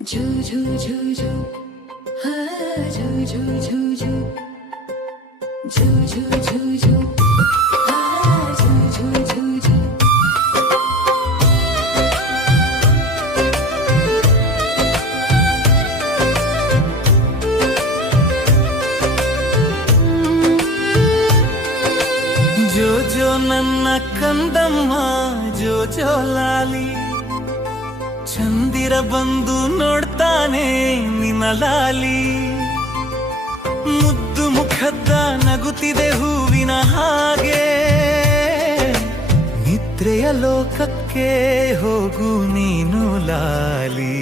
zoo zoo zoo zoo ಹಾ zoo zoo zoo zoo zoo zoo zoo zoo ಹಾ zoo zoo zoo zoo ಜೋ ಜೋ ನನ್ನ ಕಂದಮ್ಮ ಜೋ ಜೋ ಲಾಲಿ ಚಂದಿರ ಬಂದು ನೋಡ್ತಾನೆ ನಿನ್ನ ಲಾಲಿ ಮುದ್ದು ಮುಖದ ನಗುತ್ತಿದೆ ಹೂವಿನ ಹಾಗೆ ನಿದ್ರೆಯ ಲೋಕಕ್ಕೆ ಹೋಗು ನೀನು ಲಾಲಿ